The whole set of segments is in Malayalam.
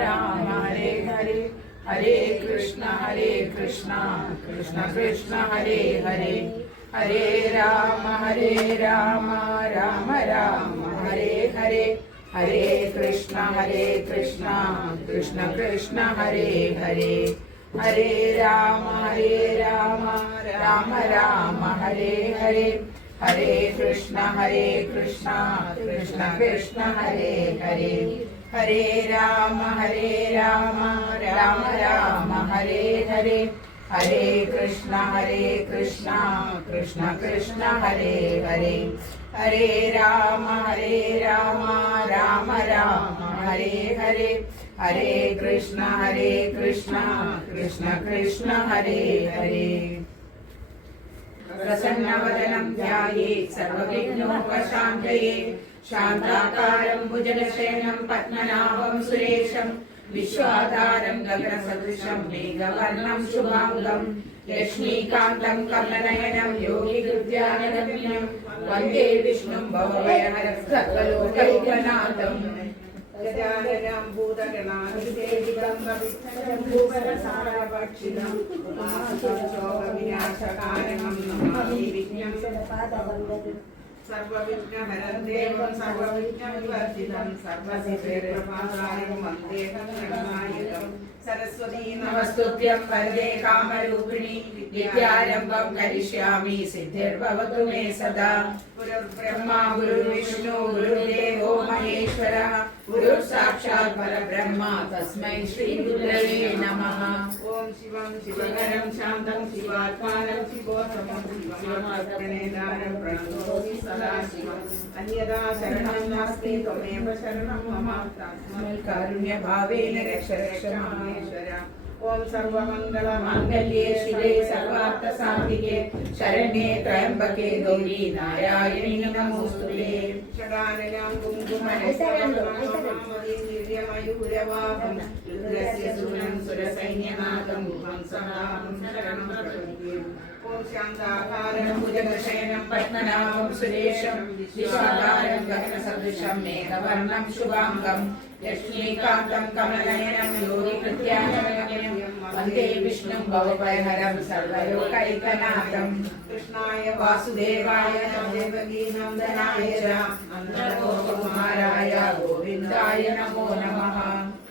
राम हरे हरे हरे कृष्ण कृष्ण कृष्ण हरे हरे हरे राम राम राम हरे हरे हरे कृष्ण कृष्ण कृष्ण हरे हरे हरे राम राम राम हरे हरे हरे कृष्ण कृष्ण कृष्ण हरे हरे हरे राम राम राम हरे हरे हरे कृष्ण कृष्ण कृष्ण हरे हरे हरे राम राम राम हरे हरे हरे कृष्ण कृष्ण कृष्ण हरे हरे प्रसन्नवदनं ध्यायेत् सर्वविघ्नोपशान्तये शान्ताकारं भुजगशयनं पद्मनाभं सुरेशं विश्वाधारं गगनसदृशं मेघवर्णं शुभाङ्गं लक्ष्मीकान्तं कमलनयनं योगिहृद्यानगम्यं वन्दे विष्णुं भवभयहरं सर्वलोकैकनाथम् गजाननं भूतगणाधिसेवितं भूपरसारभक्षितं शोकविनाशकारणं नमामि विघ्नं सर्वविघ्नहरं देवं सर्वविघ्नविवर्जितं सर्वसिद्धिप्रदायकं वन्देहं गणनायकं सरस्वती नमस्तुभ्यं वरदे कामरूपिणि विद्यारम्भं करिष्यामि सिद्धिर्भवतु मे सदा गुरुर्ब्रह्मा गुरुर्विष्णु गुरुर्देवो महेश्वरः गुरुः साक्षात् परब्रह्म तस्मै श्री गुरवे नमः। ओम शिवं शिवकरं शान्तं शिवात्मानं शिवोत्तमं शिवमात्मनेदारं प्रणतोऽस्मि सदा शिवम् अन्यदा शरणं नास्ति त्वमेव शरणं मम तस्मै कारुण्यभावेन रक्ष महेश्वर। ओम सर्वमंगलमांगल्ये शिवे सर्वार्थसाधिके शरण्ये त्र्यंबके गौरी नारायणी नमोस्तुते। षडाननां कुङ्कुमनिर्यमयूरवाहं रुद्रस्य सूनं सुरसैन्यनाथं हंसनाथं शरणं प्रपद्ये। ओम शान्ताकारं भुजगशयनं पद्मनाभं सुरेशं विश्वाधारं गगनसदृशं मेघवर्णं शुभाङ्गं लक्ष्मीकान्तं कमलनयनं योगिहृद्यानगम्यं वन्दे विष्णुं भवभयहरं सर्वलोकैकनाथं। कृष्णाय वासुदेवाय देवकीनन्दनाय च नन्दगोपकुमाराय गोविन्दाय नमो नमः।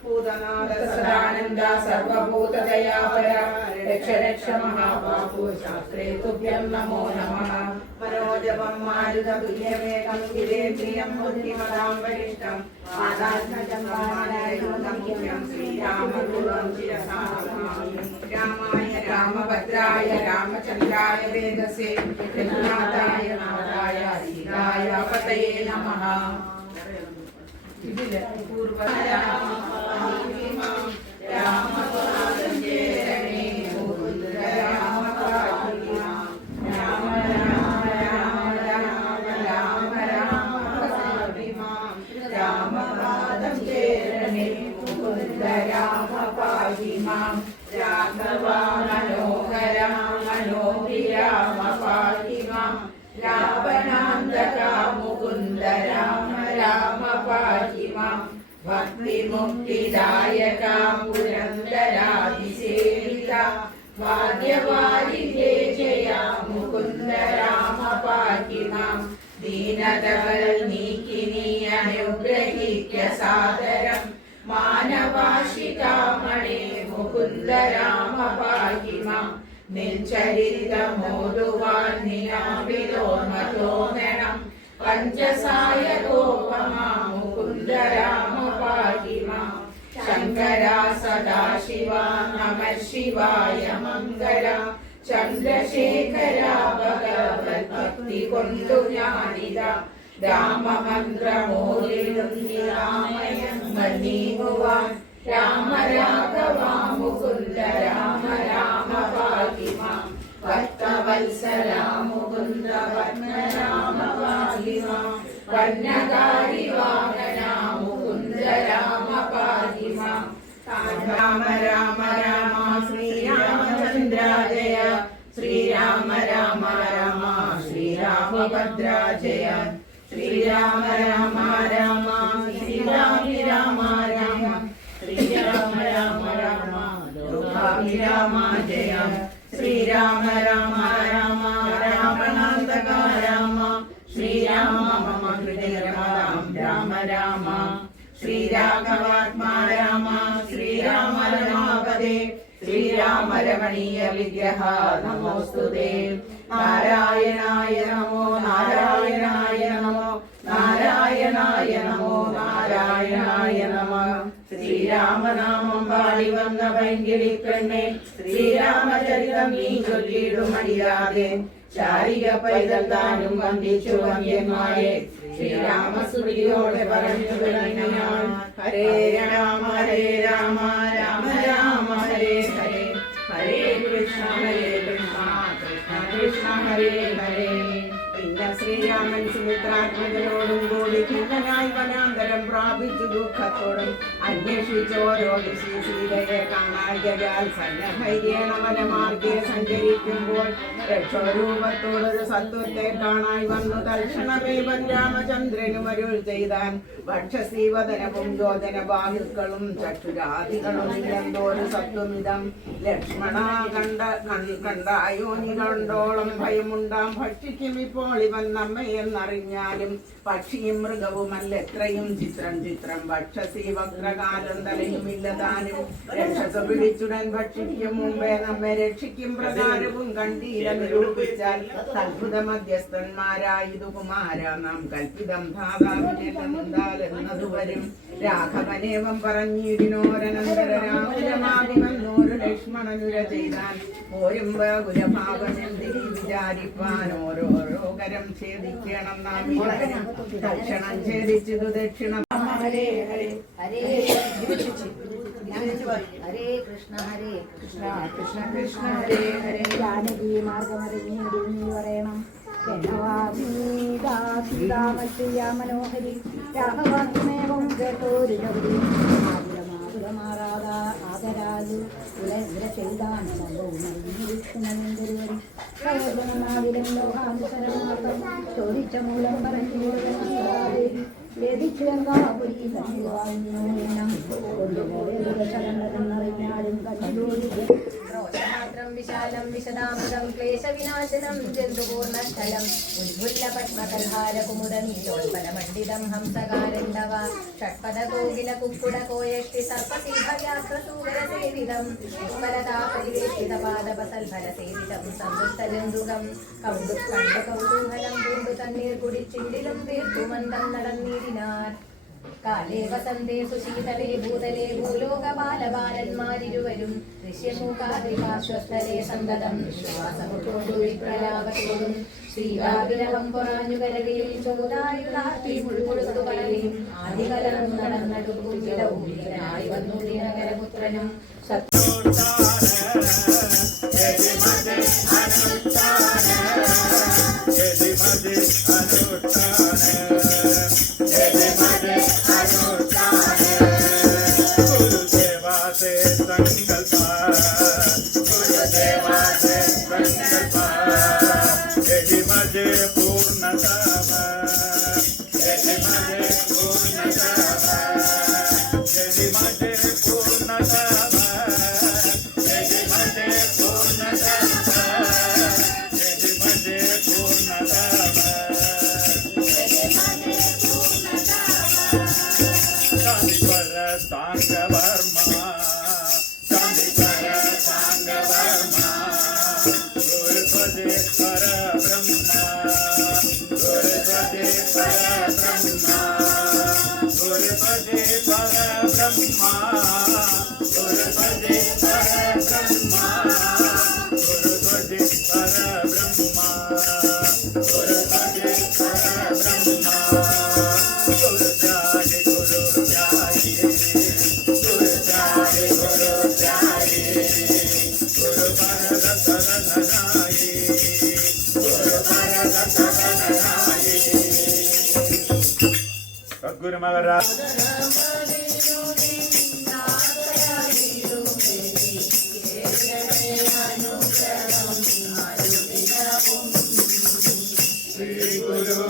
भूतनाथ सदानन्द सर्वभूतदयापर रक्ष महाबाहु शास्त्रे तुभ्यं नमो नमः। मनोजवं मारुततुल्यवेगं गिरेन्द्रियं बुद्धिमतां वरिष्ठं आदात्मजं वानरयूतं श्रीरामदूतं शिरसा नमामि। रामाय रामभद्राय रामचन्द्राय वेदसे रघुनाथाय नाथाय सीताय पतये नमः। रावणान्तका मुकुन्द राम राम पाहि मां भक्तिमुक्तिदायका पुरन्दरादिसेविता भाग्यवारिधे जया मुकुन्द राम पाहि मां दीनदवल्मीकिनी अनुग्रहीत्य सादरं मानवाशिकामणे मुकुन्द राम पाहि मां निल्चरितमोदुवान्निनाविलोमतोमेणं पञ्चसायकोपमा मुकुन्द राम पाहि मां शङ्करा सदाशिवा नमः शिवाय मङ्गला चन्द्रशेखरा भगवद्भक्तिकोण्डु ज्ञानिदा राममन्त्रमूलिरुन्निरामयन् मन्नीमुवान् राम राघवा मुकुन्द राम राम पाहि मां भक्तवत्सला मुकुन्द राम पाहि मां वन्नगारि वाहना मुकुन्द राम पाहि मां राम राम राम श्रीरामचन्द्र जय श्रीराम राम राम श्रीरामभद्रा जय श्रीराम राम राम श्रीराम राम राम श्रीराम രാമ ജയ ശ്രീരാമ രാമ രാമ രാവണാന്തക രാമ ശ്രീരാമ മമ ഹൃദയരമതാം രാമ രാമ ശ്രീരാഘവാത്മാ രാമ ശ്രീരാമ രമാപദേ ശ്രീരാമ രമണീയ വിഗ്രഹ നമോസ്തുതേ നാരായണായ നമോ നാരായണായ നമോ നാരായണായ നമോ നാരായണായ നമ ശ്രീരാമനാമം പാടി വന്ന പൈങ്കിളിപ്പെണ്ണെ ശ്രീരാമചരിതം നീ ചൊല്ലിടുമടിയാതെ ശാരിക പൈതൽ താനും വന്ദിച്ചു വന്ധ്യന്മാരെ ശ്രീരാമസ്തുതിയോടെ പറഞ്ഞു തുടങ്ങിയാൽ ഹരേ രാമ രാമ രാമ രാമ ഹരേ ഹരേ ഹരേ കൃഷ്ണ കൃഷ്ണ കൃഷ്ണ ഹരേ ഹരേ. പിന്നെ ശ്രീരാമൻ സുമിത്രാത്മജനോടും കൂടി ഖിന്നനായി വനാന്തരം പ്രാപിച്ചു ദുഃഖത്തോടും അന്വേഷിച്ചോരോ സീതയെ കാണാൻ സന്നദ്ധൈര്യേണ വനമാർഗെ സഞ്ചരിക്കുമ്പോൾ രക്ഷോരൂപത്തോടൊരു സത്വത്തെ കാണായി വന്നു. തൽക്ഷണമേ രാമചന്ദ്രനും അരുൾ ചെയ്താൻ ഭക്ഷസീവദനവും യോജന ബാഹുക്കളും ചക്ഷുരാദികളും ഇല്ലെന്തോരു സത്വമിതം ലക്ഷ്മണ കണ്ടായോനികളുണ്ടോളം ഭയമുണ്ടാം ഭക്ഷിക്കും ഇപ്പോൾ ഇവൻ നമ്മയെന്നറിഞ്ഞാലും പക്ഷിയും മൃഗവുമല്ല എത്രയും ചിത്രം ചിത്രം ഭക്ഷസി വക്രകാലം തലയുമില്ലതാനും രക്ഷസ് പിടിച്ചുടൻ ഭക്ഷിക്കും മുമ്പേ നമ്മെ രക്ഷിക്കും പ്രകാരവും കണ്ടീല നിരൂപിച്ചാൽ അത്ഭുത മധ്യസ്ഥന്മാരായതു കുമാര നാം കൽപ്പിതം ധാതാവിനെന്നതു വരും. രാഘവനേവം പറഞ്ഞിരുന്നോരനന്തര രാഹുലമാവിവന്നോരു ലക്ഷ്മണനുര ചെയ്താൻ പോരും ഗുരഭാവമെന്തിരി വിചാരിപ്പാൻ ഓരോരോ കരം ഛേദിക്കണം നാം ദക്ഷിണം ഛേദിച്ചതു ദക്ഷിണം. ഹരേ ഹരേ ഹരേ ഹരേ കൃഷ്ണ കൃഷ്ണ കൃഷ്ണ ഹരേ ഹരേ. ജാനകി മാർഗമറിഞ്ഞീടി നീ പറയണം മനോഹരി രാഘവാത്മേവം കേട്ടോരു ഗൗരി ആദരാലു ഉല ചെയ്താനുവരി ചോദിച്ച മൂലം പറഞ്ഞു കൊണ്ടുപോയറിഞ്ഞാലും ോഷമാത്രം വിശാലം വിശദാമൃതം ക്ലേശവിനാശനം ജന്തുപൂർണ്ണസ്ഥലം ഉദ്ഭുല്ല പത്മകൽഹാര കുമുദനീലോൽപലമണ്ഡിതം ഹംസകാരണ്ടവ ഷട്പദ കോകില കുക്കുട കോയഷ്ടി സർപ്പസിംഹയാത്രസൂകരസേവിതം ഉത്പലതാപരിവേഷിത പാദപസൽഫലസേവിതം സന്തുഷ്ടജന്തുകം കണ്ടു കൗതൂഹലം പൂണ്ടു തണ്ണീർ കുടിച്ചിണ്ടിലും തീർത്തുമന്ദം നടന്നിരിനാർ. കാലേ വസന്തേ സുശീതലേ ഭൂതലേ ഭൂലോകപാലബാലന്മാരിരുവരും ദൃശ്യമൂകാദ്രിപാർശ്വസ്ഥലേ സന്തതം വിശ്വാസമുട്ടോടു വിപ്രലാപത്തോടും ശ്രീരാവിരഹം പൊറാഞ്ഞു കരടിയിൽ ചോദായുധാത്തി മുഴുകൊടുത്തു കളയും ആദികലർന്നു നടന്നടുക്കുകിടവും വീരനായി വന്നു ദിനകരപുത്രനും Guru Maharaj. Guru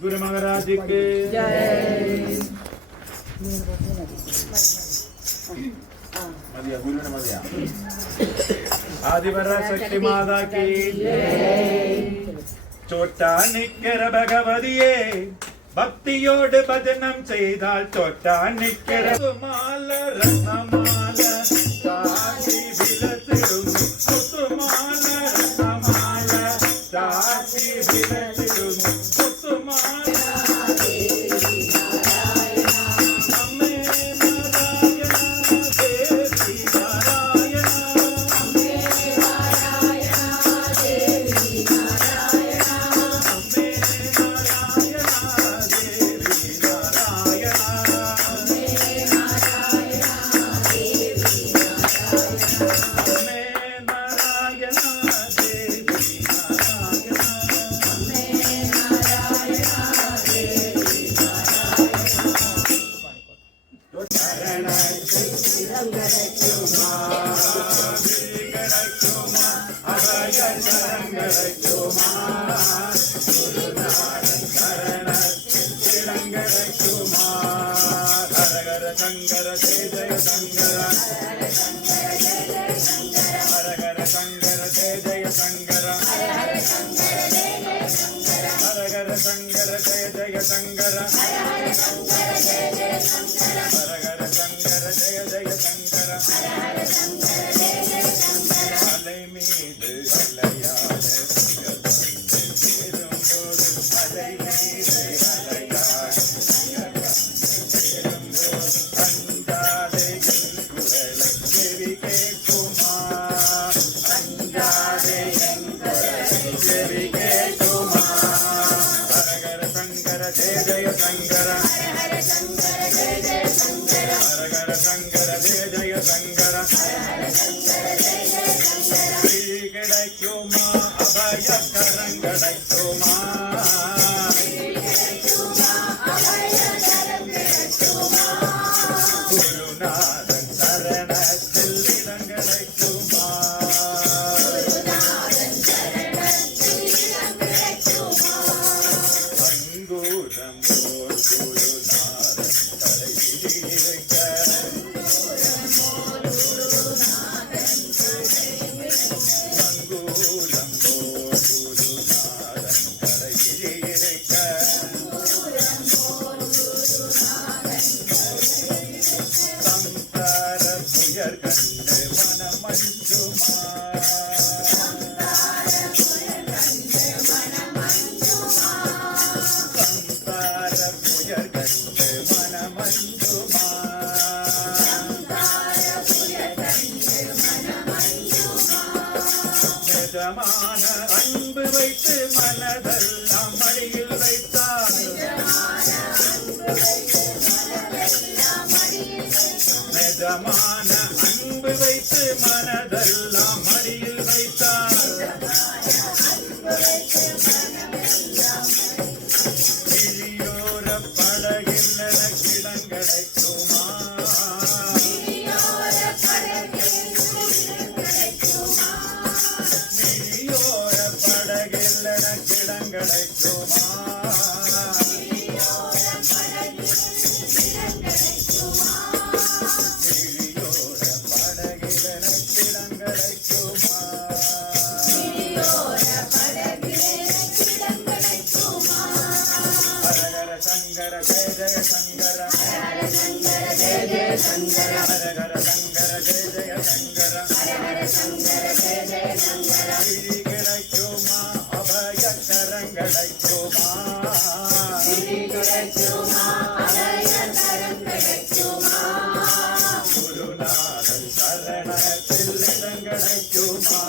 Guru Maharaj के जय। मदिया गुरु ने मदिया आदिवर शक्ति माता की चोटा निक्कर भगवदिये भक्तियोड भजनम ചെയ്താൽ चोटा निक्कर सुमाल रत्नमाल साक्षी विलसिरुम सुमाल रत्नमाल साक्षी विलसिरुम सुमाल மிதமான அன்பு வைத்து மனதெல்லாம் மடியில் வைத்தார். கிளியோர படகில் கிடங்கடைக்குமா, கிளியோர படகில் கிடங்கடைக்குமா, சங்கர ஜெய ஜெய சங்கர, ஹர சங்கர ஜெய ஜெய சங்கர, ஹர சங்கர ஜெய ஜெய சங்கர, ஹர சங்கர ஜெய ஜெய சங்கர. கிளி கிடைக்குமா அபய கரம் கிடைக்குமா, கிளி கிடைக்குமா அபய கரம் கிடைக்குமா, குருநாதன் சரணத்தில் இடம் கிடைக்குமா,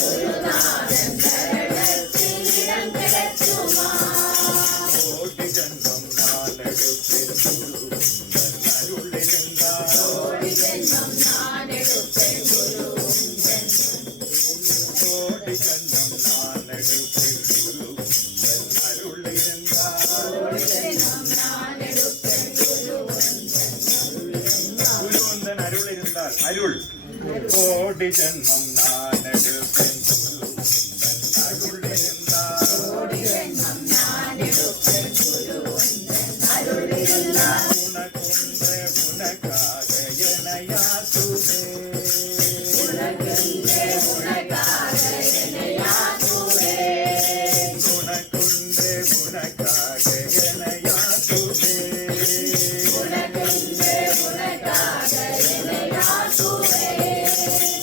குருநாதன் சரணத்தில் இடம் கிடைக்குமா. கோடி ஜன்மம் நான் எடுப்பேன் குரு உந்தன் அருள் இருந்தால், கோடி ஜன்மம் நான் எடுப்பேன் குரு உந்தன், கோடி ஜன்மம் நான் எடுப்பேன் குரு உந்தன் அருள் இருந்தால், கோடி ஜன்மம் நான் எடுப்பேன் குரு உந்தன் அருள் இருந்தால், அருள் கோடி ஜன்மம் நான் எடுப்பேன் குரு உந்தன் அருள் இருந்தால், கோடி ஜன்மம் நான் எடுப்பேன் குரு உந்தன் அருள் இருந்தால். உனக்குன்றே உனக்காக என்னையாக்குவே, உனக்குன்றே உனக்காக என்னையாக்குவே, உனக்குன்றே உனக்காக என்னையாக்குவே, உனக்குன்றே உனக்காக என்னையாக்குவே.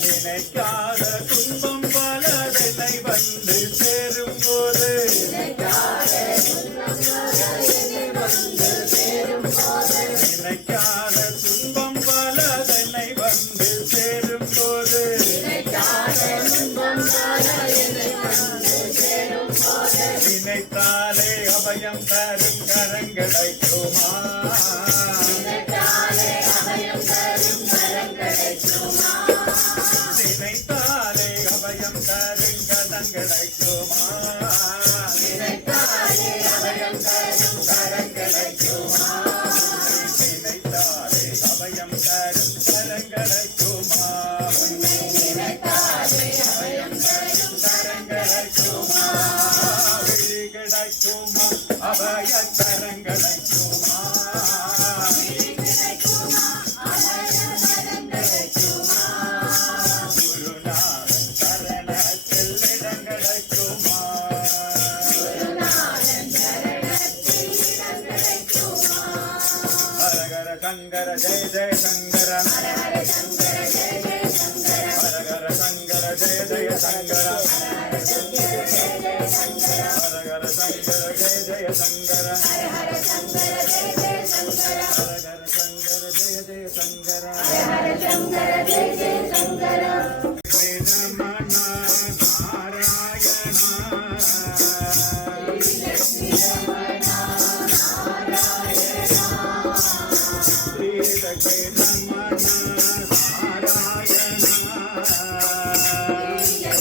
நினைக்காத துன்பம் பலதென்னை வந்து சேரும் போது, நினைக்காத துன்பம் பலதென்னை வந்து சேரும் போது, நினைக்காத துன்பம் பலதென்னை வந்து சேரும் போது, நினைக்காத துன்பம் பலதென்னை வந்து சேரும் போது, நினைத்தாலே அபயம் தரும் கரம் கிடைக்குமா, நினைத்தாலே அபயம் தரும் கரம் கிடைக்குமா, நினைத்தாலே அபயம் தரும் கரம் கிடைக்குமா, நினைத்தாலே அபயம் தரும் கரம் கிடைக்குமா, நினைத்தாலே அபயம் தரும் கரம் கிடைக்குமா, நினைத்தாலே அபயம் தரும் கரம் கிடைக்குமா, விழி கிடைக்குமா அபய கரம் கிடைக்குமா, விழி கிடைக்குமா அபய கரம் கிடைக்குமா, குருநாதன் சரணத்தில் இடம் கிடைக்குமா, குருநாதன் சரணத்தில் இடம் கிடைக்குமா. ஹர ஹர சங்கர ஜெய ஜெய சங்கர, ஹர ஹர சங்கர ஜெய ஜெய சங்கர, ஹர ஹர சங்கர ஜெய ஜெய சங்கர, ஹர சங்கர ஜெய ஜெய சங்கர, ஹர ஹர சங்கர ஜெய ஜெய சங்கர, ஹர ஹர சங்கர ஜெய ஜெய சங்கர, ஹர ஹர சங்கர ஜெய ஜெய சங்கர, ஹர ஹர சங்கர ஜெய ஜெய சங்கர. வேதமன நாராயண, ஸ்ரீ ரமண நாராயண,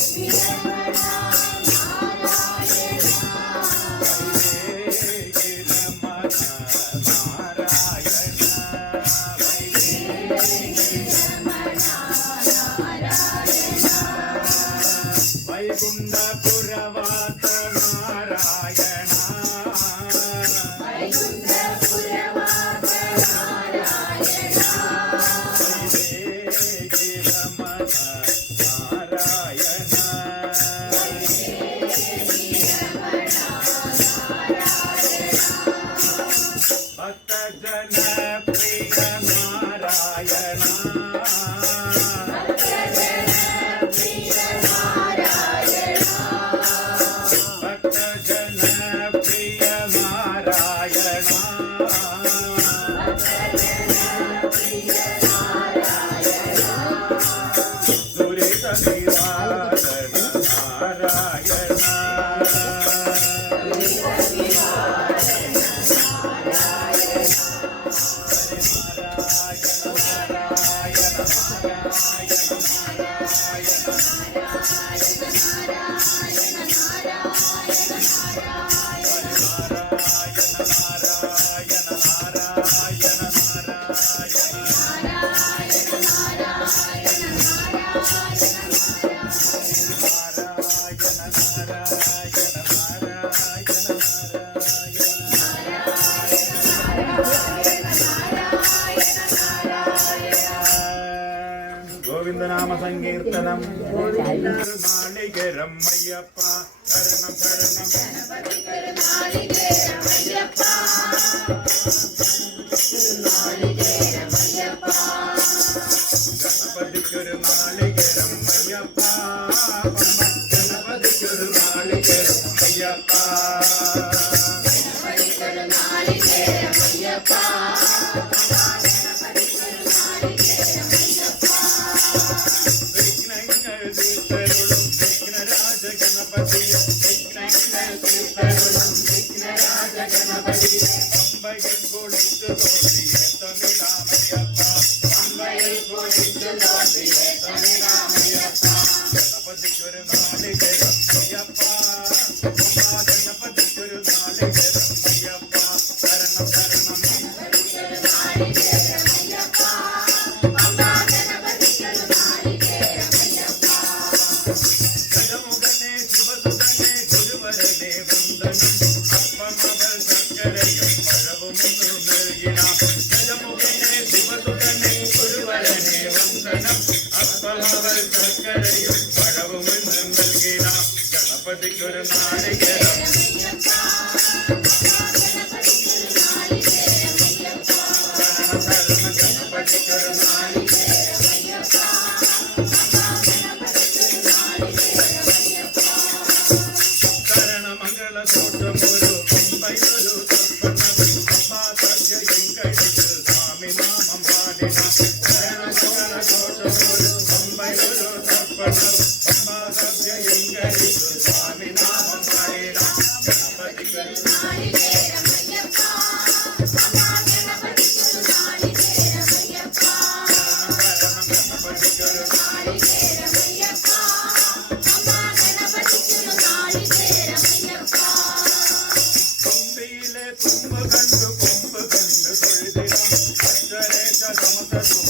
ஸ்ரீ ரமண நாராயண, ஸ்ரீ ரமண நாராயண, வைகுண்டபுரவாச நாராயண, வைகுண்டபுரவாச நாராயண, வைதேகி ரமண நாராயண, வைதேகி ரமண நாராயண, பக்தஜன பிரிய நாராயண, நாராயண. സങ്കീർത്തനം നാളികേരം അയ്യപ്പ ശരണം ശരണം ഗണപതിക്കൊരു നാളികേരം അയ്യപ്പ ഗണപതിക്കൊരു നാളികേരം അയ്യപ്പ ഗണപതിക്കൊരു നാളികേരം അയ്യപ്പ ഗണപതിക്കൊരു നാളികേരം അയ്യപ്പ വിഘ്നങ്ങൾ തീർത്തരുളും വിഘ്നരാജ ഗണപതിയെ വിഘ്നങ്ങൾ തീർത്തരുളും വിഘ്നരാജ ഗണപതിയെ അമ്പയിൽ കുളിച്ചു തോന്നിയെ തമിഴാമയ്യപ്പ അമ്പയിൽ കുളിച്ചു തോന്നിയെ തമിഴാമയ്യപ്പ ഗണപതിക്കൊരു നാളികേരം അയ്യപ്പ ഗണപതിക്കൊരു നാളികേരം അയ്യപ്പ ശരണം ശരണം ഗണപതിക്കൊരു നാളികേരം അയ്യപ്പ ഗണപതിക്കൊരു നാളികേരം അയ്യപ്പ ഗജമുഖനെ ശിവസുതനെ ഗുരുവരനെ വന്ദനം അപ്പമവൾ ശർക്കരയും പഴവുമൊന്നു നൽകിനാം ഗജമുഖനെ ശിവസുതനെ ഗുരുവരനെ വന്ദനം അപ്പമവൾ ശർക്കരയും പഴവുമൊന്നു നൽകിനാം ഗണപതിക്കൊരു നാളികേരം ശരണം ശരണം ഗണപതിക്കൊരു ശരണമംഗളകോട്ടമൊരു പമ്പയൊരു തർപ്പണം അപ്പാസർജയും കഴിച്ച് സ്വാമി നാമം പാടിന ശരണമംഗളകോട്ടമൊരു പമ്പയൊരു തർപ്പണം അപ്പാസർജയും കഴിച്ച് സ്വാമി നാമം പാടിന ഗണപതിക്കൊരു കൊമ്പിയിലെ കൊമ്പ് കണ്ടു തൊഴുതിടാം അക്ഷരേശ സമതവും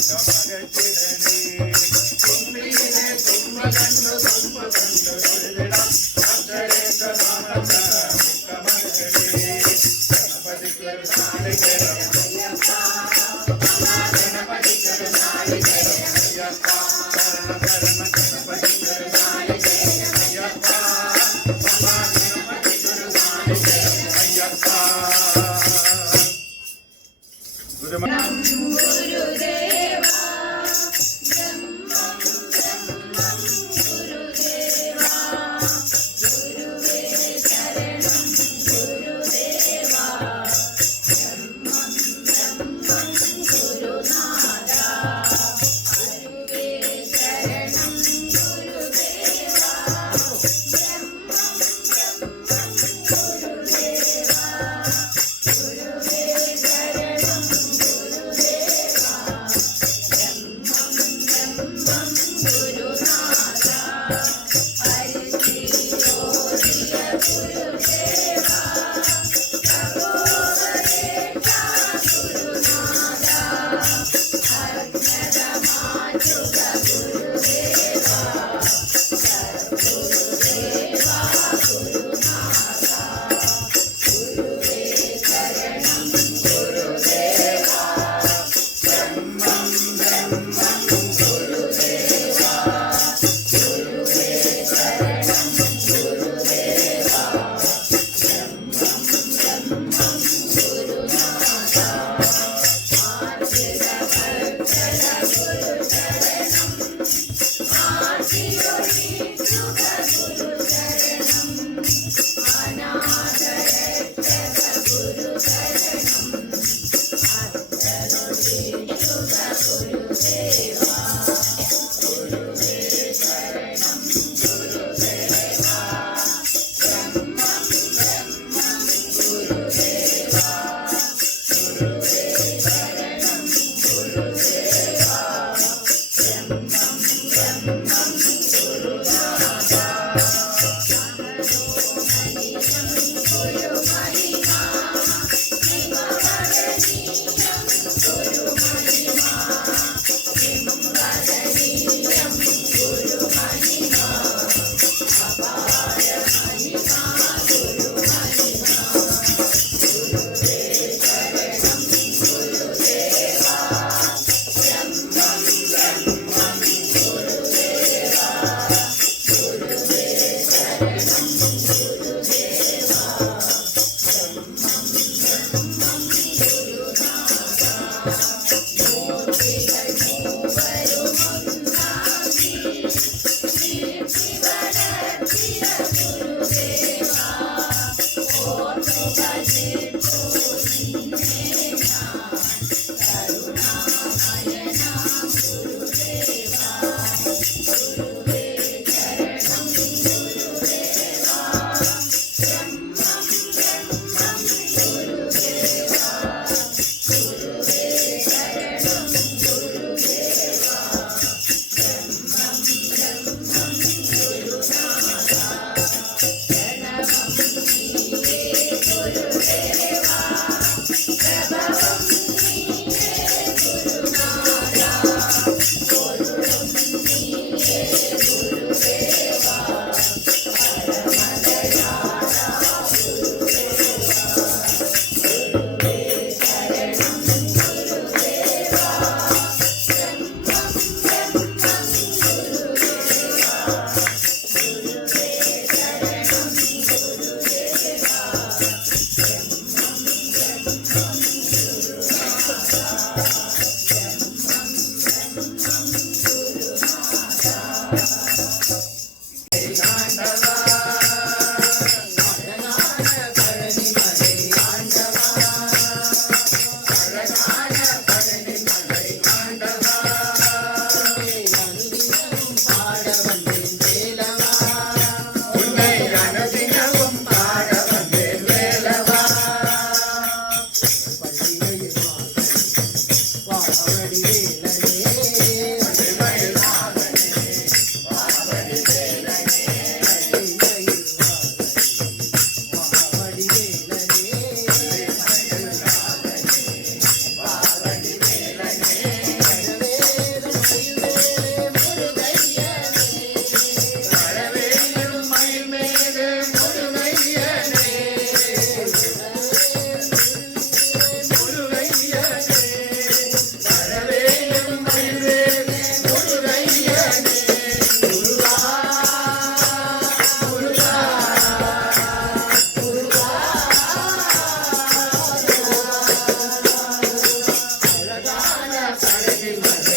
ും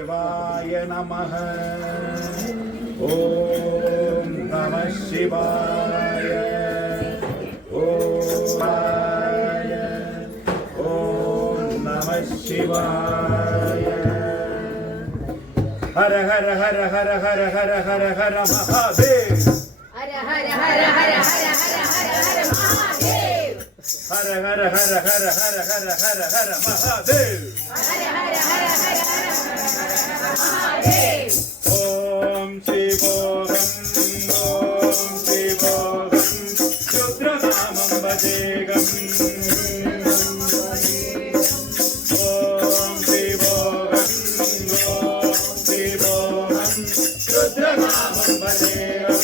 शिवाय नमः। ओम नमः शिवाय। ओम नमः शिवाय। हर हर हर हर हर हर हर हर महादेव। हर हर हर हर हर हर हर हर महादेव। हर हर हर हर हर हर हर हर महादेव। हर हर हर हर हर महादेव। ओम शिवोहम ओम शिवोहम रुद्रनामं भजेगम। ओम शिवोहम रुद्रनामं भजेगम।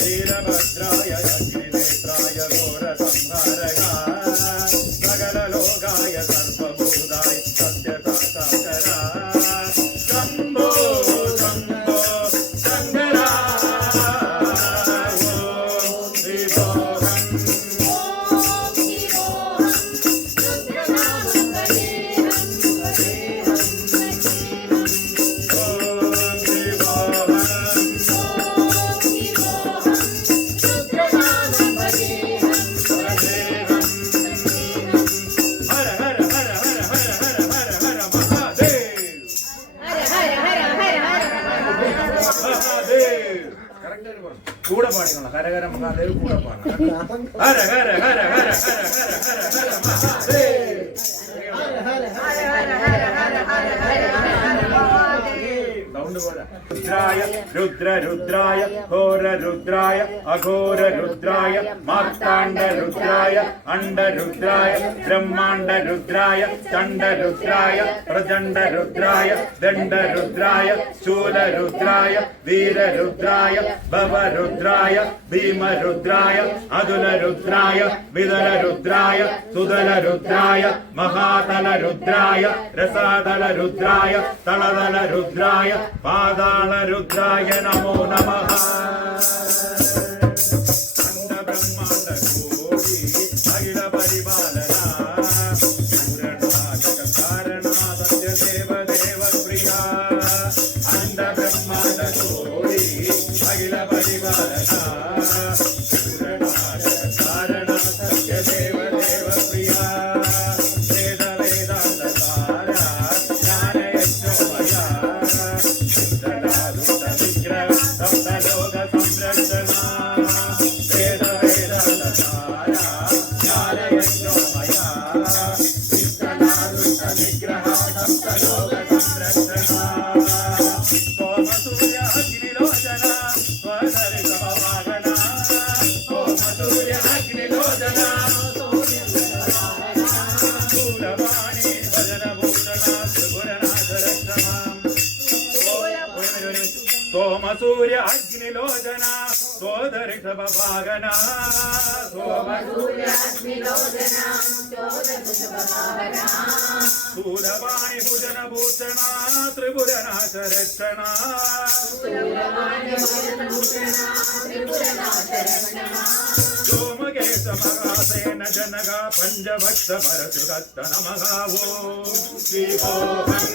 वीरभद्राय अग्निनेत्राय घोरसंहारय सकललोकाय सर्वभूताय सत्यसाक्षरा शम्भो शम्भो शङ्करा। ओम शिवोहम हर हर हर हर हर हर हर हर महादेव। हर हर हर हर हर महादेव கூட பாடிக்கணும். ஹர ஹர மகாதேவ் கூட பாடணும். ஹர ஹர ஹர ஹர ஹர ஹர ஹர ஹர மகாதேவ். சவுண்ட் போட. रुद्राय रुद्र रुद्राय घोर रुद्राय अघोर रुद्राय मार्तांड रुद्राय अंड रुद्राय ब्रह्मांड रुद्राय चंड रुद्राय प्रचंड रुद्राय दंड रुद्राय शूल रुद्राय वीर रुद्राय भव रुद्राय भीम रुद्राय अदुल रुद्राय विदल रुद्राय सुदल रुद्राय महातल रुद्राय रसादल रुद्राय तलदल रुद्राय पादाल रुद्राय नमो नमः। अंड ब्रह्मांड कोटि अखिल परिपालना पूरणाजक कारणा सत्य देव देव प्रिया। अंड ब्रह्मांड कोटि अखिल परिपालना पूरणाजक कारणा सत्य देव देव प्रिया। वेद वेदांत सारा ज्ञान यज्ञमया सप्तलोक संरक्षणा। वेद वेदांत सारा ज्ञान यज्ञमया दुष्ट निग्रह सप्तलोक संरक्षणा। सोम सूर्य अग्निलोचना स्वदर्श वाहना। सोम सूर्य अग्निलोचना शूलवाणी भजन भूषणा त्रिपुरनाथ रक्षमाम्। सोम सूर्य अग्निलोचना सोदर्श वाहना। सोम सूर्य अग्निलोचना शूलवाणी भजन भूषणा त्रिपुरनाथ रक्षणा। सोमकेश महासेन जनगा पंचभक्त परशुदत्त नमः। ओम शिवोहम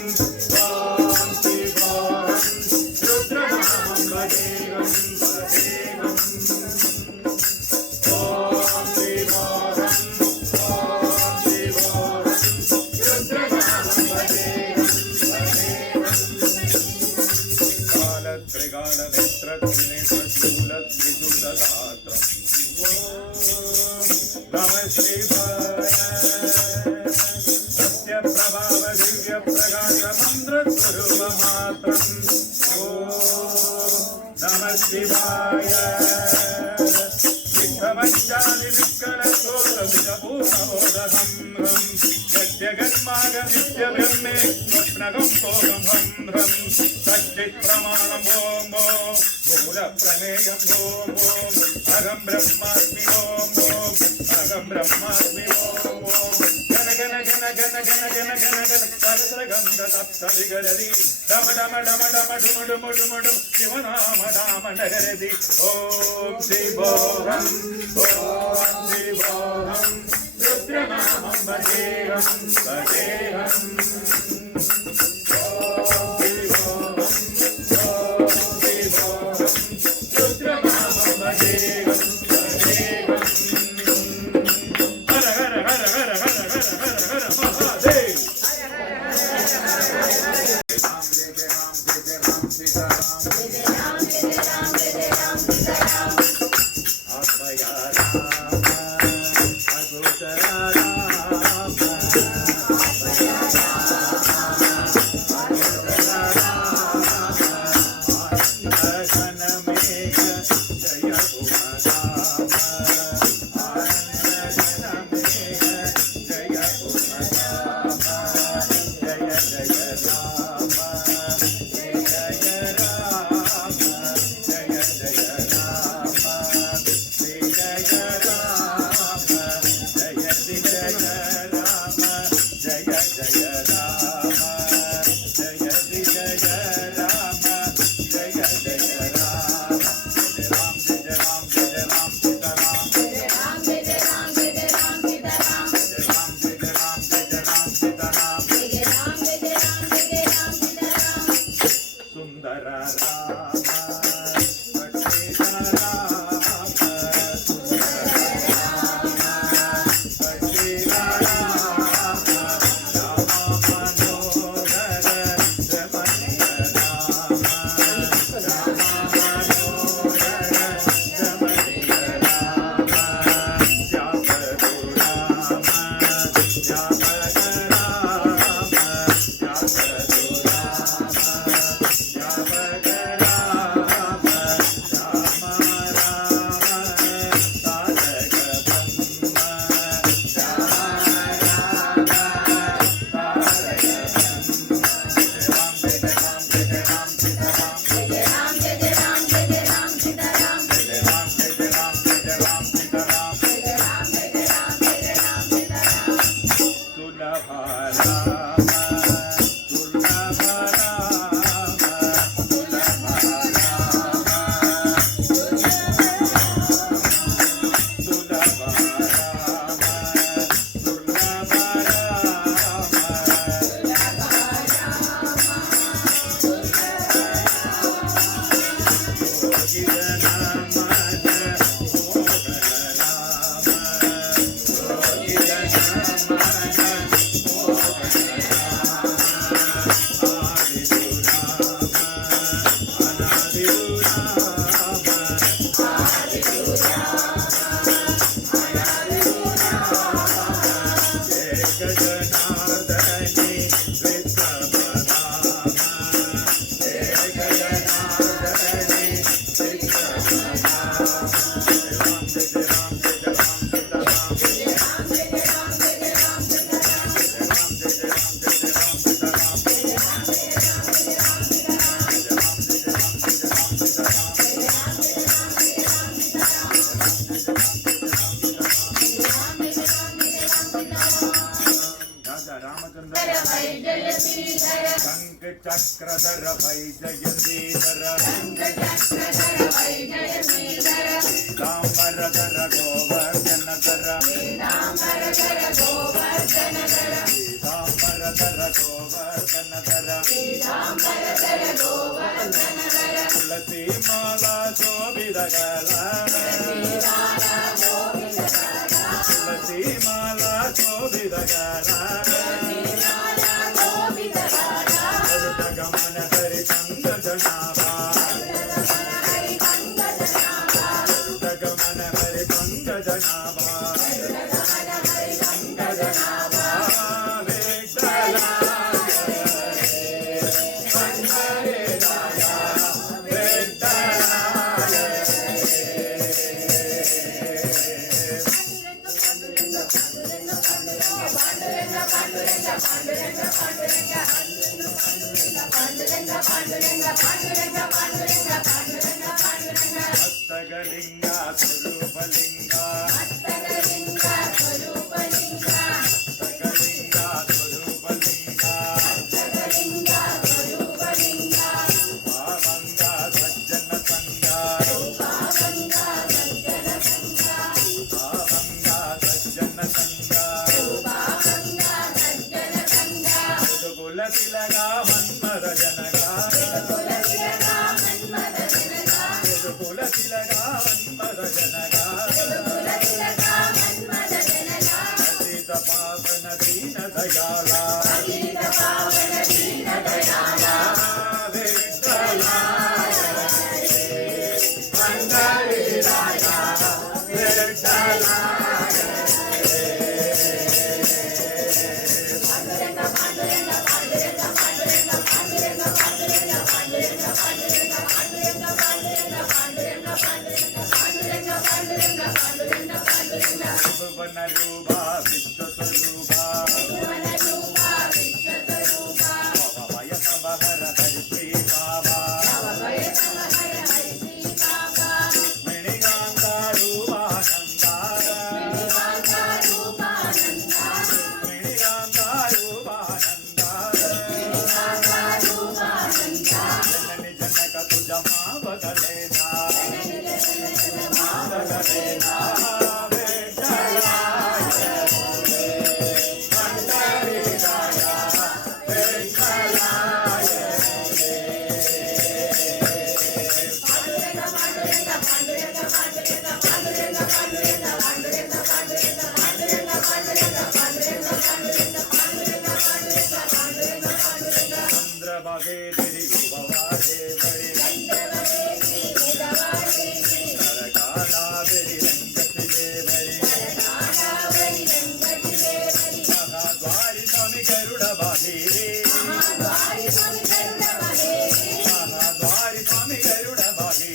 ओम शिवोहम रुद्रनामं भजेहं नमः शिवाय सत्य प्रभाव दिव्य प्रकाश मंत्र स्वरूप मात्रम नमः शिवाय विश्वमंजानि विकल पूर्णबोधहं यज्ञगन्माग नित्य ब्रह्मे स्वप्नगं भोगं हं सच्चित् प्रमाणम् ॐ मूल प्रमेयम् ॐ अहं ब्रह्मास्मि ॐ अहं ब्रह्मास्मि ॐ गण गण गण गण गण गण गण गण सहस्रगन्ध तप्त विगरति डम डम डम डम डुम डुम डुम डुम शिवनाम नाम नगरति ॐ शिवोऽहं शिवोऽहं रुद्रनामं भजेऽहं भजेऽहं रुद्रनामं भजेऽहं भजेऽहं हर हर हर हर हर हर हर हर महादेव राम जय जय राम सीताराम अभया राम अगोचरा राम घनमेघ जय भुवनाम घनमेघ जय भुवनाम जय जय राम जय राम जय जय राम जय राम जय जय राम जय जय राम जय जय राम जय जय राम राम जय राम सीताराम राम जय राम सीताराम राम जय राम सीताराम राम जय राम सीताराम सुंदर राम पठित राम सुंदर राम पठित राम राम मनोहर रमणीय राम राम मनोहर रमणीय राम जापतु राम जापत राम जापतु राम जापत राम राम राम तारक ब्रह्म राम राम तारक ब्रह्म राम जय राम सीताराम राम जय राम सीताराम राम जय राम सीताराम राम जय राम सीताराम सुलभ राम दुर्लभ राम सुलभ राम सुलभ राम दुर्लभ शंख चक्रधर वैजयंतीधर पीताम्बरधर गोवर्धनधर पीताम्बरधर गोवर्धनधर तुलसी माला शोभितगला तुलसी माला शोभितगला गमन हरि कंद जनाभा गमन हरि कंद जनाभा హస్తగలింగ స్వరూపలింగ హస్తగలింగ స్వరూపలింగ భావంగ సజ్జన సంగ భావంగ సజ్జన సంగ యదుకుల తిలగా మన్మద జనగా యదుకుల తిలగా మన్మద జనగా అతీత పావన దీన దయాళ భువన రూప విశ్వస్వరూప భవభయ సమహర హరి బాబా రుక్మిణీకాంత రూపానంద జనని జనక తుజ మావగలేనా చంద్రబాగే తిరి భవాగే బడి కరకాలాబెరి రంగతిలే బడి మహాద్వారి స్వామి గరుడ బాలి మహాద్వారి స్వామి గరుడ బాలి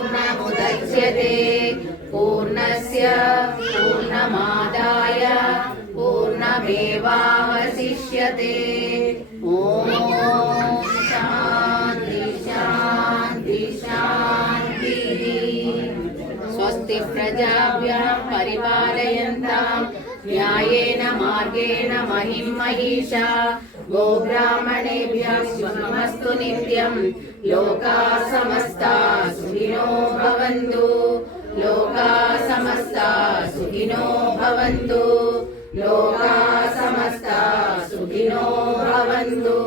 पूर्णमुदच्यते पूर्णस्य पूर्णमादाय पूर्णमेवावशिष्यते ॐ शान्ति शान्ति शान्तिः स्वस्ति प्रजाभ्यः परिपालयन्तां न्यायेन मार्गेण महिं महिषा गोब्राह्मणेभ्यः शुभमस्तु नित्यं लोकाः समस्ताः सुखिनो भवन्तु लोकाः समस्ताः सुखिनो भवन्तु लोकाः ಬಂದು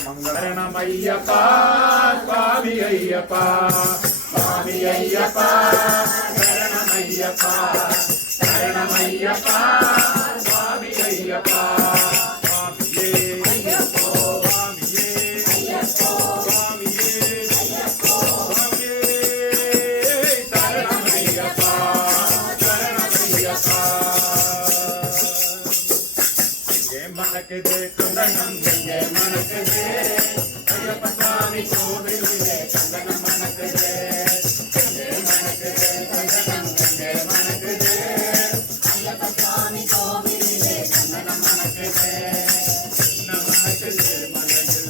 శరణమయ్యప్ప స్వామి అయ్యప్ప స్వామి అయ్యప్ప శరణమయ్యప్ప శరణమయ్యప్ప స్వామి అయ్యప్ప మనకు చందనం మనకు అయ్యప్ప స్వామి కోవిలే చందనం మనకు మనకు చందనం మనకు అయ్యప్ప స్వామి కోవిలే చందనం మనకు మనకు మనకు మనకు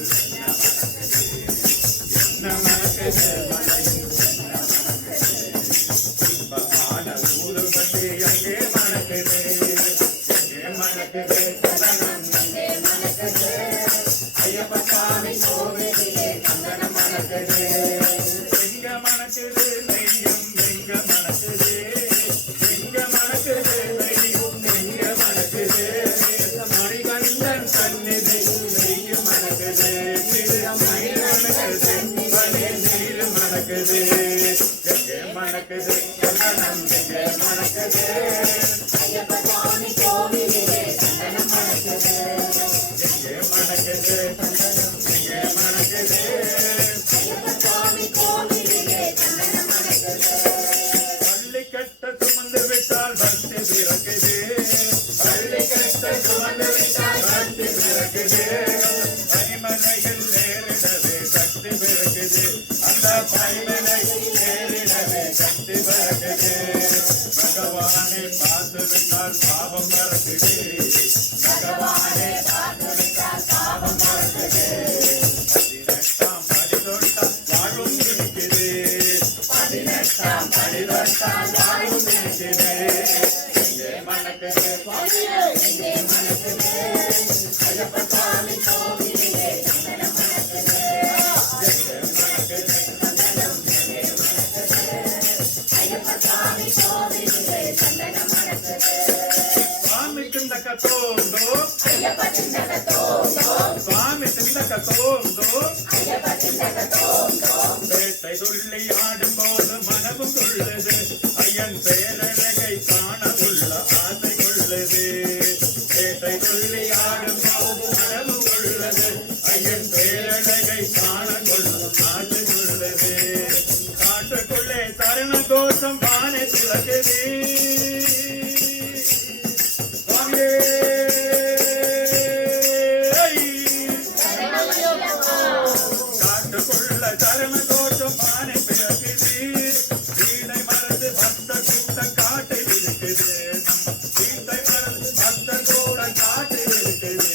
மணக்குது ஐயப்ப சுவாமி கோவிலிலே சந்தனம் மணக்குது எங்கே மணக்குது எங்கே மணக்குது ஐயப்ப சுவாமி கோவிலிலே சந்தனம் மணக்குது பள்ளிக்கட்ட சுமந்து விட்டால் பக்தி பிறக்குது பள்ளிக்கட்ட சுமந்து விட்டால் பக்தி பிறக்குது பனிமலையில் ஏறிடவே சக்தி பிறக்குது அந்த பனிமலையில் ஏறிடவே சக்தி பிறக்குது பகவானை பார்த்து விட்டால் பாவம் மறக்குது பகவானை பார்த்து விட்டால் பாவம் மறக்குது 18ஆம் படி தொட்டால் வாழ்வும் இருக்குது 18ஆம் படி தொட்டால் வாழ்வும் இருக்குது எங்கே மணக்குது எங்கே மணக்குது ஐயப்ப சுவாமி கோவிலிலே சந்தனம் மணக்குது ஐயப்ப சுவாமி கோவிலிலே சந்தனம் மணக்குது స్వామి తిందకతోందో ஐயப்ப திண்டகத்தோந்தோ స్వామి తిందకతోందో ஐயப்ப திண்டகத்தோந்தோ வேட்டை துள்ளி ஆடும்போது மனமும் கொள்ளுது ஐயன் பேரழகை காண உள்ள ஆசை கொள்ளுது வேட்டை துள்ளி ஆடும்போது மனமும் கொள்ளுது ஐயன் பேரழகை காண கொள்ளும் ஆசை கொள்ளுது காட்டுக்குள்ளே தருண கோஷம் பானை திறக்குது சுவாமியே காட்டுக்குள்ள சரண கோஷம் பானை பிறக்குது வீணை மறந்து பக்த கூட்டம் காட்டில் இருக்குது வீட்டை மறந்து பக்த கூட்டம் காட்டில் இருக்குது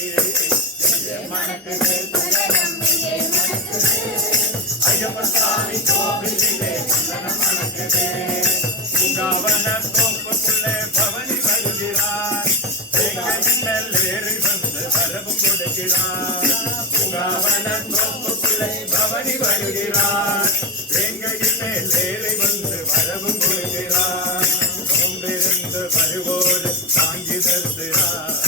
எங்கே மணக்குது எங்கே மணக்குது ஐயப்ப சாமி கோவிலிலே சந்தனம் மணக்குது உகாவன கோப்புக்குள்ளே பவனி வருகிறார் எங்கையின் மேல் ஏறி வந்து வரவும் கொடுக்கிறார் உகாவன கோப்புக்குள்ளே பவனி வருகிறார் எங்கையின் மேல் ஏறி வந்து வரவும் கொடுக்கிறார் நோம்பிருந்து வருவோடு தாங்கி நிறுத்துகிறார்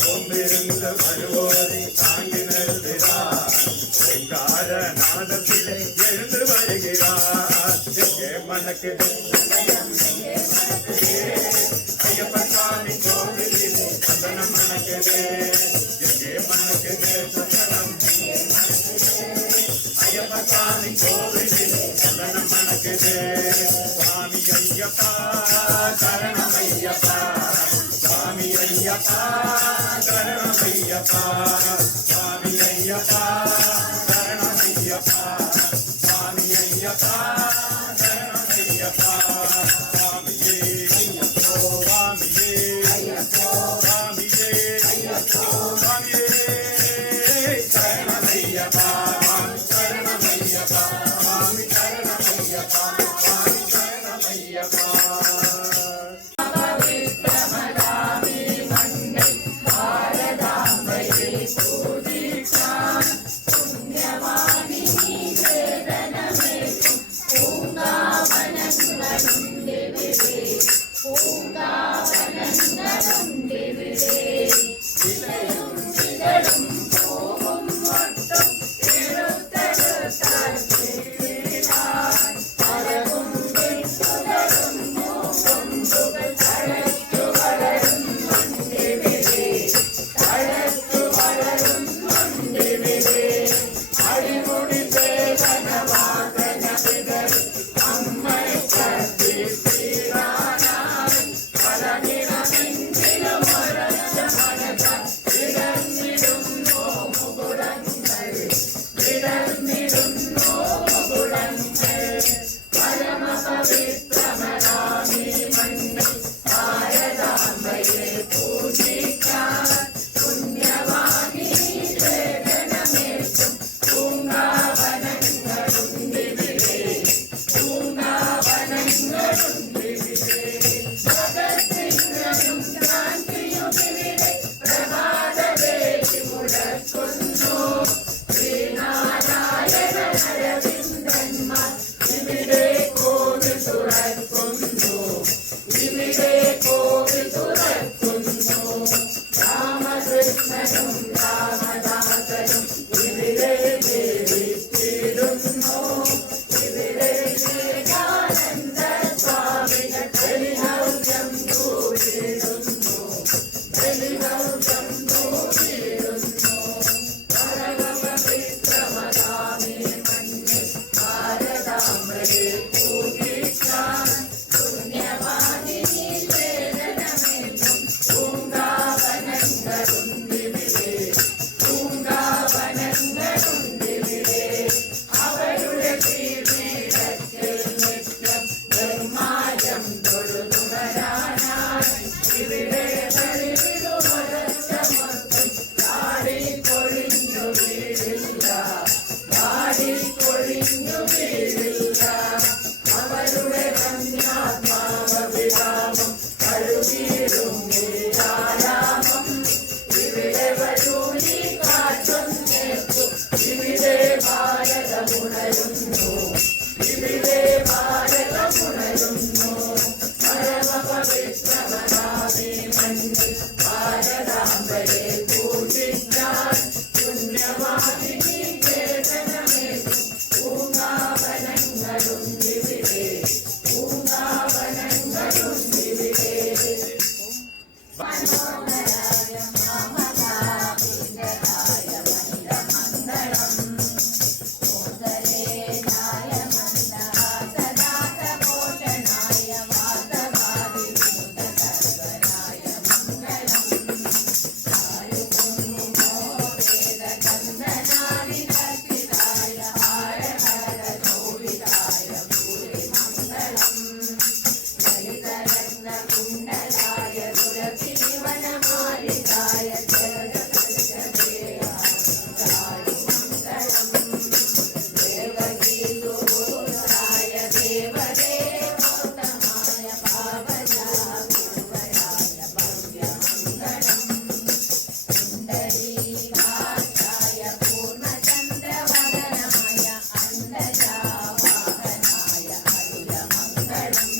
நோம்பிருந்து வருவோடு தாங்கி நிறுத்துகிறார் சிங்கார நாதத்திலே எழுந்து வருகிறார் எங்கே மணக்குது ஐயப்ப சாமி கோவிலிலே சந்தனம் மணக்குது எங்கே மணக்குது சந்தனம் ஐயப்ப சாமி கோவிலிலே சந்தனம் மணக்குது சுவாமி ஐயப்பா சரணம் ஐயப்பா சுவாமி ஐயப்பா சரணம் ஐயப்பா சுவாமி ஐயப்பா சரணம் ஐயப்பா சுவாமி ஐயப்பா சரணம் ஐயப்பா சுவாமியே சுவாமியே சுவாமியே சுவாமியே சரணம் ஐயப்பா சரணம் ஐயப்பா சுவாமி சரணம் ஐயப்பா சுவாமி சரணம் ஐயப்பா ഇവിടെ ബലിവിടുമരച്ചമർത്തും വാടിക്കൊഴിഞ്ഞു വീഴില്ല വാടിക്കൊഴിഞ്ഞു വീഴില്ല അവരുടെ കന്യാത്മാവിരാമം കഴുകിയിടും ആരാമം ഇവിടെ വരൂരി കാറ്റും കേൾക്കും ഇവിടെ ഭാരതമുണരുന്നു ഇവിടെ ഭാരതമുണരുന്നു പരമപവിത്രമനാമി മണ്ണിൽ ഭാരതാംബരെ പൂജിക്കാൻ പുണ്യവാദിനി കേതനമേകും പൂങ്കാവനങ്ങളും ഇവിടെ പൂങ്കാവനങ്ങളും ഇവിടെ മനോഹരായ മാമകാവിന്ദരായ മന്ദമന്ദളം കോസലേനായ മന്ദഹാസദാസഭൂഷണായ വാസവാദിഭൂതസർവനായ മംഗളം ആയുകുങ്കുമോപേതകന്ദനാദികർപ്പിതായ ഹാരഹരശോഭിതായ ഭൂരിമംഗളം ലളിതരത്നകുണ്ടലായ തുളസീവനമാലികായ ദേവഗീതോരായ ദേവദേവോത്തമായ പാവനാകുവരായ ഭവ്യമംഗളം കുണ്ടലീകാക്ഷായ പൂർണ്ണചന്ദ്രവദനായ അണ്ഡജാവാഹനായ അരുളമംഗളം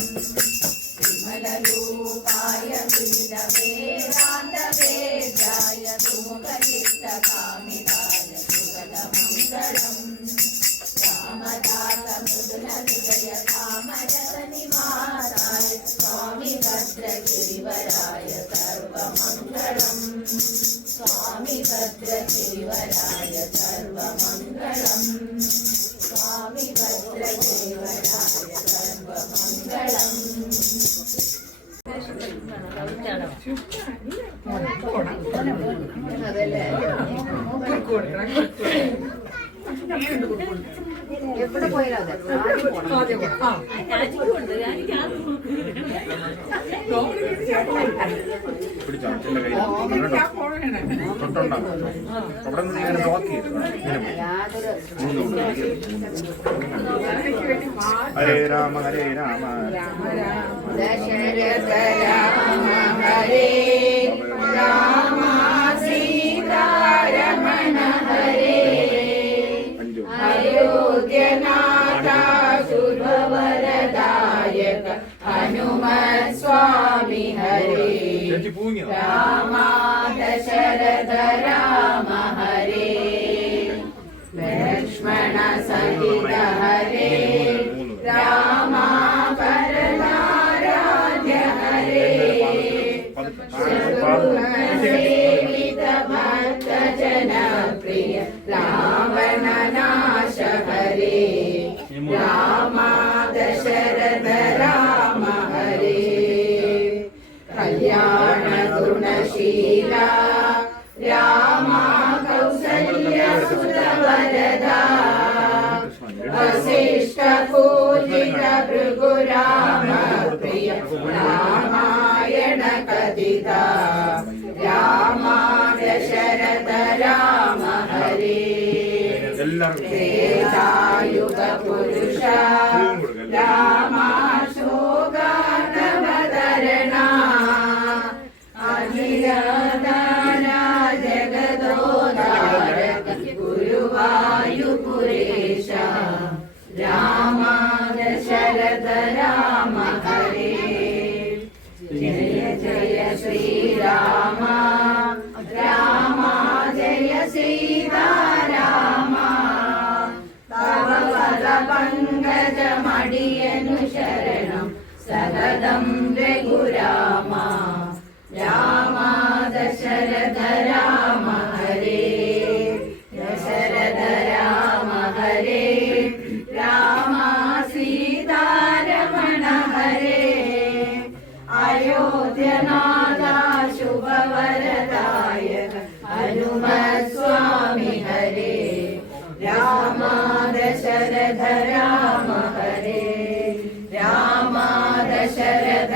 വിമലരൂപായ വിവിധവേദാന്തവേദ്യായ സുമുഖചിത്തകാമിതായ സുഗതമംഗളം രാമദാസമൃദുലഹൃദയ കാമരസനിവാസായ സ്വാമി ഭദ്രഗിരിവരായ സർവമംഗളം സ്വാമി ഭദ്രഗിരിവരായ സർവമംഗളം സ്വാമി ഭദ്രഗിരിവരായ സർവമംഗളം എവിടെ പോയാലും അതെ ആദ്യം പോണം. പിടിച്ചോ അച്ഛൻ്റെ കയ്യിൽ തൊട്ടുണ്ടാവും അവിടെ നിന്ന് ഇങ്ങനെ ബ്ലോക്ക് ചെയ്തു യാതൊരു ഹരേ രാമ ഹരേ രാമ ദശരഥ രാമ ഹരേ രാമ സീതാരമണ ഹരേ അയോധ്യനാഥ സുരവരദായക ഹനുമത് സ്വാമി ഹരേ രാമ ദശരഥ രാമ ഹരേ ലക്ഷ്മണ സഹിത ഹരേ രാമ പരമാരാധ്യ ഹരേ ശത്രുസേവിത ഭക്ത ജനപ്രിയ രാവണ നാശ ഹരേ രാമ ദശരഥ രാമ ഹരേ കല്യാണ ഗുണശീല രാമ കൗസല്യ സുതവരദ വസിഷ്ഠ പൂജിത ഭൃഗുരാമ പ്രിയ രാമായണ കഥിത രാമ ദശരഥ രാമ ഹരേ ത്രേതായുഗ പുരുഷ രാമ ശോകാനവതരണ അഖിലദാന ജഗദോധാരക ഗുരുവായൂപുരേശ രാമ ദശരഥ രാമ ഹരേ ജയ ജയ ശ്രീരാമ രാമ ജയ സീതാരാമ തവ പദ പങ്കജമടിയനു ശരണം സതതം രഘുരാമ രാമ ദശരഥ രാമ ഹരേ ദശരഥ രാമ ഹരേ രാമ സീതാരമണ ഹരേ അയോധ്യനാഥ ശുഭവരദായക ഹനുമത് സ്വാമി ഹരേ രാമ ദശരഥ രാമ ഹരേ രാമ ദശരഥ